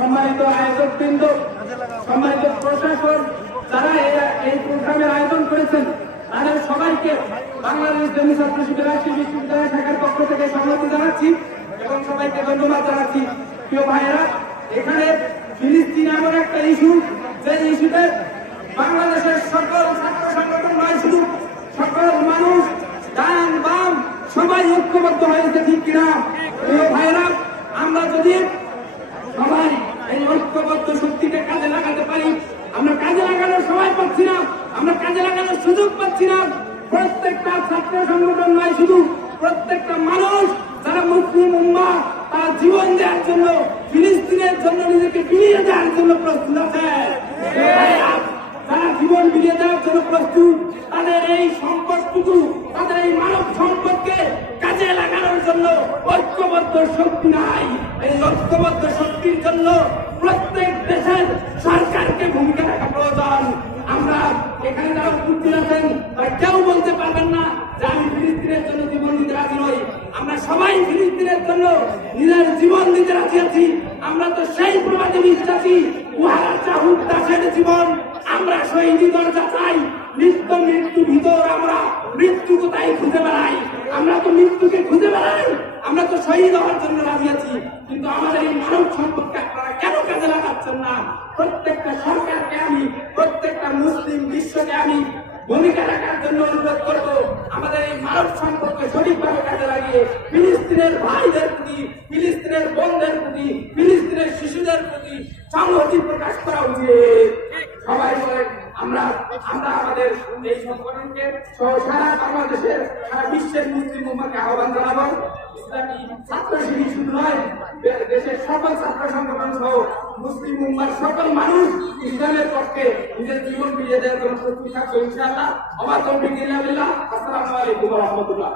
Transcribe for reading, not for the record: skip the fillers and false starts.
সম্মানিত আয়োজকবৃন্দ, সম্মানিত প্রশাসন, যারা এই প্রোগ্রামের আয়োজন করেছেন, তাদের সবাইকে বাংলাদেশ জমি ছাত্র শিবির রাজশাহী বিশ্ববিদ্যালয় ঢাকার পক্ষ থেকে সংহতি জানাচ্ছি এবং সবাইকে ধন্যবাদ জানাচ্ছি। প্রিয় ভাইয়েরা, এখানে ফিলিস্তিন এমন একটা ইস্যু, যে ইস্যুতে বাংলাদেশের সকল ছাত্র সংগঠন নয়, শুধু সকল মানুষ, ডান বাম সবাই ঐক্যবদ্ধ হয়েছে, ঠিক কিনা? প্রিয় ভাইয়েরা, আমরা যদি সবাই এই ঐক্যবদ্ধ শক্তিকে কাজে লাগাতে পারি, আমরা কাজে লাগানোর সময় পাচ্ছি না, আমরা কাজে লাগানোর সুযোগ পাচ্ছি না। প্রত্যেকটা ছাত্র সংগঠন নয়, শুধু প্রত্যেকটা মানুষ যারা মুসলিম উম্মাহ, তারা জীবন দেওয়ার জন্য, ফিলিস্তিনের জন্য নিজেকে বিলিয়ে দেওয়ার জন্য প্রস্তুত আছে। যারা জীবন বিলিয়ে দেওয়ার জন্য প্রস্তুত, তাদের এই সম্পদটুকু, তাদের এই মানব সম্পদকে কাজে লাগানোর জন্য ঐক্যবদ্ধ শক্তি নাই। এই ঐক্যবদ্ধ শক্তির জন্য প্রত্যেক দেশের সরকারকে ভূমিকা রাখা প্রয়োজন। আমরা এখানে যারা উপস্থিত আছেন, তারা কেউ বলতে পারবেন না যে আমি ফিলিস্তিনের জন্য জীবন দিতে রাজি নই। আমরা সবাই ফিলিস্তিনের জন্য নিজের জীবন দিতে রাজি আছি। আমরা তো সেই প্রবাদে বিশ্বাসী, উহারা চাহুক দাসের জীবন, আমরা শহীদি দরজা চাই। নিত্য মৃত্যু ভিতর আমরা মৃত্যু কোথায় খুঁজে বেড়াই, আমরা তো মৃত্যুকে খুঁজে বেড়াই। আমরা তো শহীদ হওয়ার জন্য রাজি আছি, কিন্তু আমাদের এই মানব সম্পদকে আপনারা কেন কাজে লাগাচ্ছেন না? প্রত্যেকটা সরকারকে আমি, প্রত্যেকটা মুসলিম বিশ্বকে আমি ভূমিকা রাখার জন্য অনুরোধ করব। আমাদের এই মানব সম্পদকে সঠিকভাবে কাজে লাগিয়ে ফিলিস্তিনের ভাইদের প্রতি, ফিলিস্তিনের বোনদের প্রতি, ফিলিস্তিনের শিশুদের প্রতি সংহতি প্রকাশ করা উচিত। সবাই বলেন, আমরা আমাদের এই সংগঠনকে সারা বাংলাদেশের, সারা বিশ্বের মুসলিম উম্মাহকে আহ্বান জানাবো। ইসলামী ছাত্র শিবির শুধু নয়, দেশের সকল ছাত্র সংগঠন সহ মুসলিম উম্মাহর সকল মানুষ ইসলামের পক্ষে নিজের জীবন বিলিয়ে দেওয়ার জন্য প্রস্তুত থাকবে ইনশাআল্লাহ। ওয়া মা তাওফীক ইল্লা বিল্লাহ। আসসালামু আলাইকুম ওয়া রাহমাতুল্লাহ।